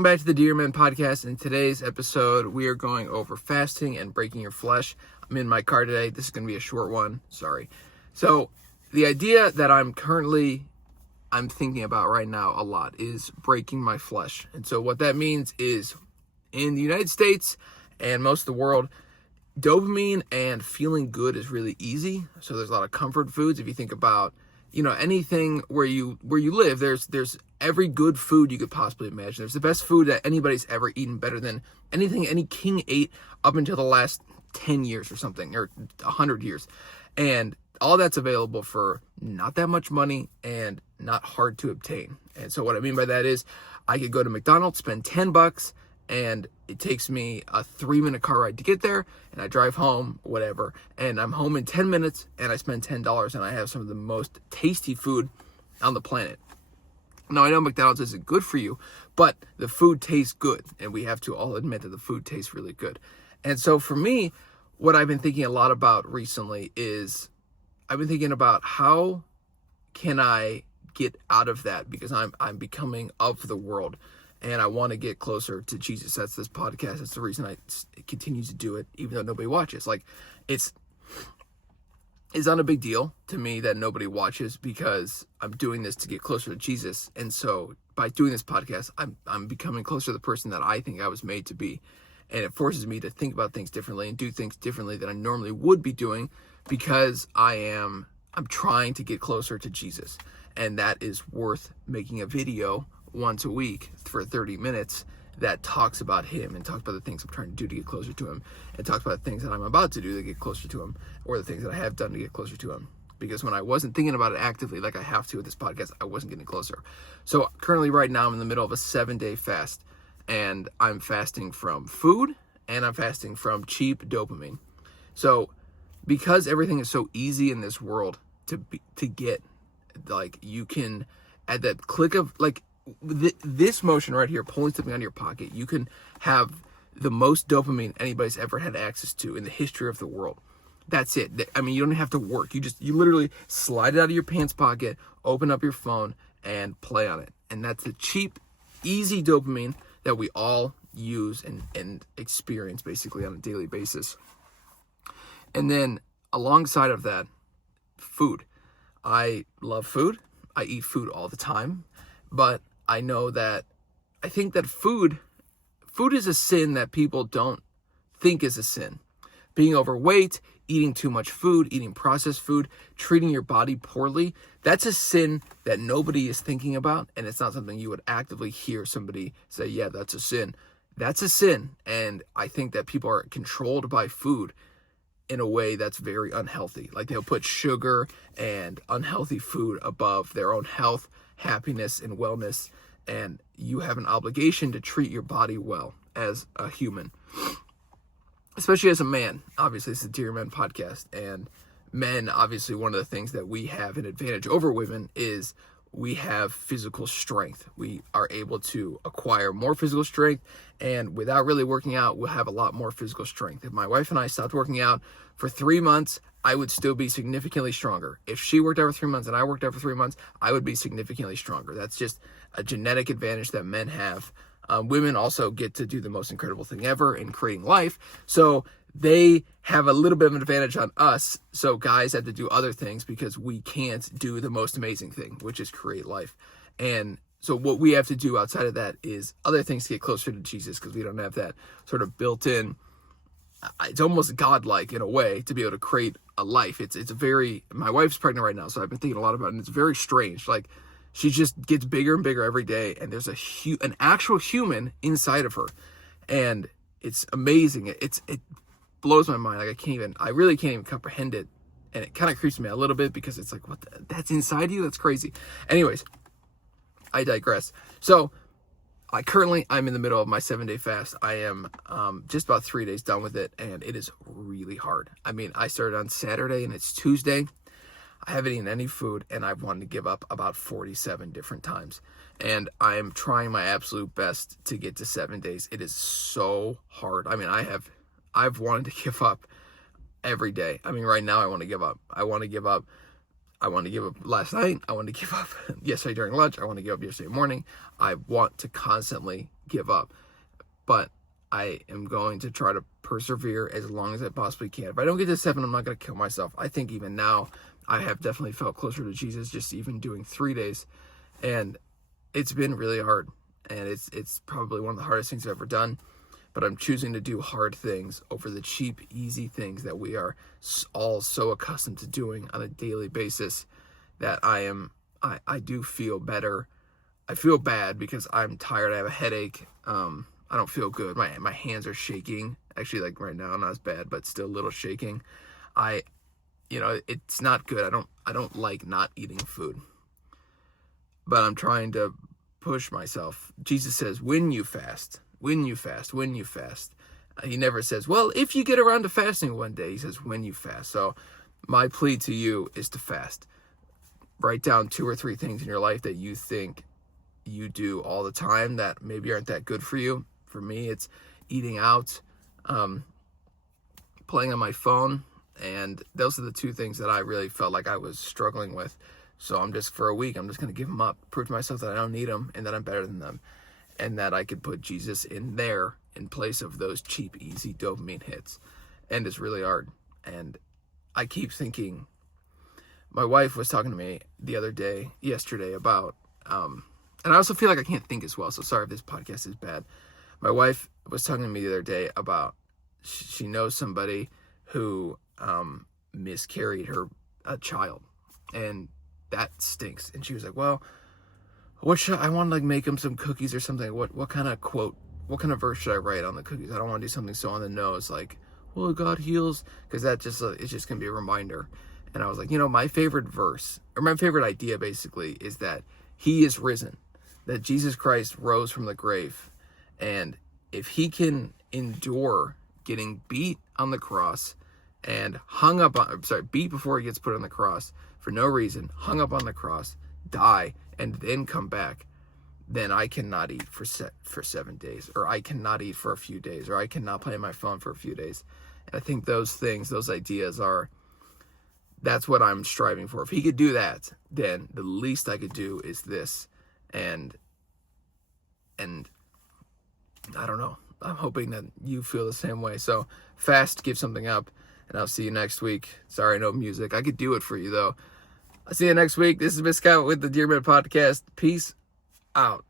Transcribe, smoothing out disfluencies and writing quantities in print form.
Welcome back to the Dear Men podcast. In today's episode, we are going over fasting and breaking your flesh. I'm in my car today. This is going to be a short one. Sorry. So the idea that I'm thinking about right now a lot is breaking my flesh. And so what that means is in the United States and most of the world, dopamine and feeling good is really easy. So there's a lot of comfort foods. If you think about, anything where you live, there's every good food you could possibly imagine. There's the best food that anybody's ever eaten, better than anything any king ate up until the last 10 years or something, or 100 years. And all that's available for not that much money and not hard to obtain. And so what I mean by that is I could go to McDonald's, spend $10, and it takes me a 3-minute car ride to get there, and I drive home, whatever, and I'm home in 10 minutes, and I spend $10, and I have some of the most tasty food on the planet. Now, I know McDonald's isn't good for you, but the food tastes good, and we have to all admit that the food tastes really good. And so for me, what I've been thinking a lot about recently is I've been thinking about how can I get out of that, because I'm becoming of the world, and I want to get closer to Jesus. That's this podcast. That's the reason I continue to do it, even though nobody watches. Like, it's not a big deal to me that nobody watches, because I'm doing this to get closer to Jesus. And so by doing this podcast, I'm becoming closer to the person that I think I was made to be. And it forces me to think about things differently and do things differently than I normally would be doing, because I'm trying to get closer to Jesus. And that is worth making a video once a week for 30 minutes that talks about him and talks about the things I'm trying to do to get closer to him, and talks about the things that I'm about to do to get closer to him, or the things that I have done to get closer to him. Because when I wasn't thinking about it actively, like I have to with this podcast, I wasn't getting closer. So currently right now I'm in the middle of a 7-day fast, and I'm fasting from food and I'm fasting from cheap dopamine. So because everything is so easy in this world to get, like, you can, at that click of, like, this motion right here, pulling something out of your pocket, you can have the most dopamine anybody's ever had access to in the history of the world. That's it. I mean, you don't have to work. You literally slide it out of your pants pocket, open up your phone, and play on it. And that's the cheap, easy dopamine that we all use and experience basically on a daily basis. And then alongside of that, food. I love food. I eat food all the time, but I know that I think that food is a sin that people don't think is a sin. Being overweight, eating too much food, eating processed food, treating your body poorly, that's a sin that nobody is thinking about, and it's not something you would actively hear somebody say, yeah, that's a sin. That's a sin, and I think that people are controlled by food in a way that's very unhealthy. Like, they'll put sugar and unhealthy food above their own health, happiness, and wellness, and you have an obligation to treat your body well as a human, especially as a man. Obviously, it's a Dear Men podcast, and men, obviously, one of the things that we have an advantage over women is we have physical strength. We are able to acquire more physical strength, and without really working out, we'll have a lot more physical strength. If my wife and I stopped working out for 3 months, I would still be significantly stronger. If she worked out for 3 months and I worked out for 3 months, I would be significantly stronger. That's just a genetic advantage that men have. Women also get to do the most incredible thing ever in creating life. So they have a little bit of an advantage on us. So guys have to do other things because we can't do the most amazing thing, which is create life. And so what we have to do outside of that is other things to get closer to Jesus, because we don't have that sort of built in. It's almost godlike in a way to be able to create a life. It's a very, my wife's pregnant right now, so I've been thinking a lot about it, and it's very strange. Like, she just gets bigger and bigger every day, and there's an actual human inside of her, and it's amazing. It blows my mind. Like, I really can't even comprehend it, and it kind of creeps me out a little bit, because it's like, that's inside you? That's crazy. Anyways, I digress. So I'm in the middle of my 7-day fast. I am just about 3 days done with it, and it is really hard. I mean, I started on Saturday, and it's Tuesday. I haven't eaten any food, and I've wanted to give up about 47 different times. And I'm trying my absolute best to get to 7 days. It is so hard. I mean, I've wanted to give up every day. I mean, right now I want to give up. I want to give up I wanted to give up last night. I wanted to give up yesterday during lunch. I want to give up yesterday morning. I want to constantly give up. But I am going to try to persevere as long as I possibly can. If I don't get to 7, I'm not going to kill myself. I think even now, I have definitely felt closer to Jesus just even doing 3 days. And it's been really hard. And it's probably one of the hardest things I've ever done. But I'm choosing to do hard things over the cheap, easy things that we are all so accustomed to doing on a daily basis that I do feel better. I feel bad because I'm tired. I have a headache. I don't feel good. My hands are shaking. Actually, like right now, not as bad, but still a little shaking. It's not good. I don't like not eating food. But I'm trying to push myself. Jesus says, when you fast. When you fast. He never says, well, if you get around to fasting one day. He says, when you fast. So my plea to you is to fast. Write down 2 or 3 things in your life that you think you do all the time that maybe aren't that good for you. For me, it's eating out, playing on my phone. And those are the 2 things that I really felt like I was struggling with. So for a week, I'm just going to give them up. Prove to myself that I don't need them and that I'm better than them. And that I could put Jesus in there in place of those cheap, easy dopamine hits. And it's really hard. And I keep thinking, my wife was talking to me yesterday about, and I also feel like I can't think as well. So sorry if this podcast is bad. My wife was talking to me the other day about, she knows somebody who miscarried a child. And that stinks. And she was like, well, I want to make him some cookies or something. What kind of quote, what kind of verse should I write on the cookies? I don't want to do something so on the nose, like, well, God heals, because it's just going to be a reminder. And I was like, my favorite verse, or my favorite idea basically, is that he is risen, that Jesus Christ rose from the grave. And if he can endure getting beat on the cross and beat before he gets put on the cross for no reason, hung up on the cross, die, and then come back, then I cannot eat for 7 days, or I cannot eat for a few days, or I cannot play on my phone for a few days. And I think those things, those ideas that's what I'm striving for. If he could do that, then the least I could do is this. And I don't know. I'm hoping that you feel the same way. So fast, give something up, and I'll see you next week. Sorry, no music. I could do it for you, though. I'll see you next week. This is Miss Scout with the Dear Man Podcast. Peace out.